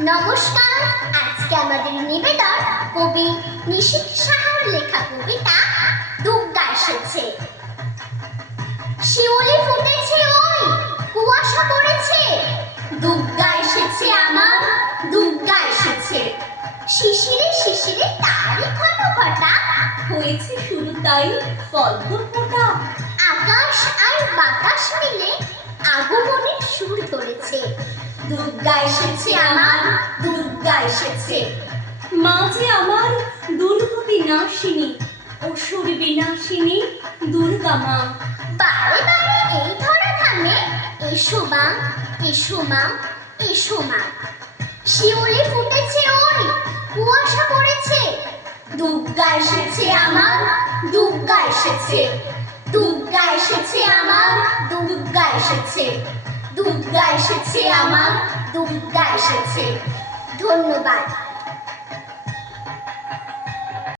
নমস্কার। আজকে আমাদের নিবেদন কবি নিশীথ সাহার লেখা কবিতা দুর্গা এসেছে। শিউলি ফুটেছে ওই কুয়াশা পড়েছে, দুর্গা এসেছে আমার, দুর্গা এসেছে। শিশিরে শিশিরে তারই খটাখটা হয়েছে শুরু তাই পদ্ম ফোটা। আকাশ আর বাতাস মিলে আগমনের সুর ধরেছে, দুর্গা এসেছে আমার, দুর্গা এসেছে। মাঝে আমার দুর্গতি নাশিনী, অসুর বিনাশিনী দুর্গা মা। বারে বারে এই ধরা ধামে এসো মা, এসো মা, এসো মা। শিউলি ফুটেছে ওই কুয়াশা পড়েছে, দুর্গা এসেছে আমার, দুর্গা এসেছে। দুর্গা এসেছে আমার, দুর্গা এসেছে। দুর্গা এসেছে আমার, দুর্গা এসেছে। ধন্যবাদ।